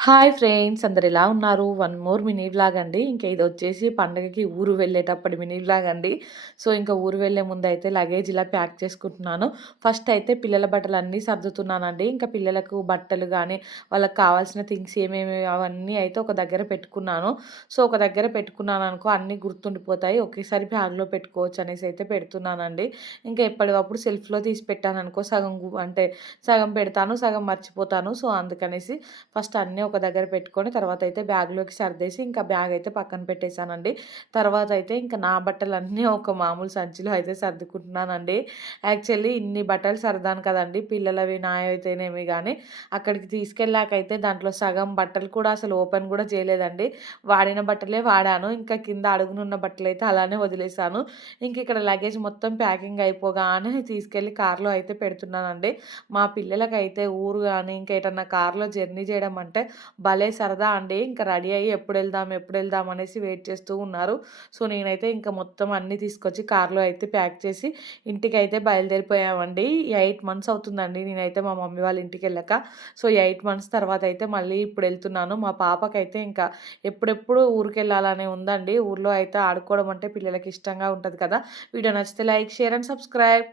Hi friends, అందరు ఎలా ఉన్నారు? వన్ మోర్ మినీ వ్లాగ్ అండి. ఇంక ఇదొచ్చేసి పండగకి ఊరు వెళ్ళేటప్పటి మినీ వ్లాగ్ అండి. సో, ఇంక ఊరు వెళ్ళే ముందయితే లగేజ్ ఇలా ప్యాక్ చేసుకుంటున్నాను. ఫస్ట్ అయితే పిల్లల బట్టలన్నీ సర్దుతున్నానండి. ఇంకా పిల్లలకు బట్టలు గానీ, వాళ్ళకి కావాల్సిన థింగ్స్ ఏమేమి అవన్నీ అయితే ఒక దగ్గర పెట్టుకున్నాను. సో, ఒక దగ్గర పెట్టుకున్నాననుకో అన్నీ గుర్తుండిపోతాయి. ఒకేసారి బ్యాగ్‌లో పెట్టుకోవచ్చు అనేసి అయితే పెడుతున్నానండి. ఇంకా ఎప్పటివప్పుడు సెల్ఫ్‌లో తీసి పెట్టాననుకో అంటే సగం పెడతాను, సగం మర్చిపోతాను. సో, అందుకనేసి ఫస్ట్ అన్నీ ఒక దగ్గర పెట్టుకొని తర్వాత అయితే బ్యాగ్‌లోకి సర్దేసి ఇంకా బ్యాగ్ అయితే పక్కన పెట్టేసానండి. తర్వాత అయితే ఇంకా నా బట్టలన్నీ ఒక మామూలు సంచిలో అయితే సర్దుకుంటున్నానండి. యాక్చువల్లీ ఇన్ని బట్టలు సర్దాను కదండీ! పిల్లలవి నాయైతేనేమి గానీ, అక్కడికి తీసుకెళ్ళాకైతే దాంట్లో సగం బట్టలు కూడా అసలు ఓపెన్ కూడా చేయలేదండి. వాడిన బట్టలే వాడాను. ఇంకా కింద అడుగునున్న బట్టలైతే అలానే వదిలేసాను. ఇంక ఇక్కడ లగేజ్ మొత్తం ప్యాకింగ్ అయిపోగానే తీసుకెళ్ళి కార్‌లో అయితే పెడుతున్నానండి. మా పిల్లలకైతే ఊరు గాని, ఇంకా ఎటన్నా కార్‌లో జర్నీ చేయడం అంటే భలే సరదా అండి. ఇంకా రెడీ అయ్యి ఎప్పుడెళ్దాం, ఎప్పుడెళ్దాం అనేసి వెయిట్ చేస్తూ ఉన్నారు. సో, నేనైతే ఇంకా మొత్తం అన్నీ తీసుకొచ్చి కార్‌లో అయితే ప్యాక్ చేసి ఇంటికైతే బయలుదేరిపోయామండి. 8 మంత్స్ అవుతుందండి నేనైతే మా మమ్మీ వాళ్ళ ఇంటికెళ్ళక. సో, 8 మంత్స్ తర్వాత అయితే మళ్ళీ ఇప్పుడెళ్తున్నాను. మా పాపకైతే ఇంకా ఎప్పుడెప్పుడు ఊరికెళ్ళాలనే ఉందండి. ఊర్లో అయితే ఆడుకోవడం అంటే పిల్లలకి ఇష్టంగా ఉంటది కదా! వీడియో నచ్చితే లైక్, షేర్ అండ్ సబ్స్క్రైబ్.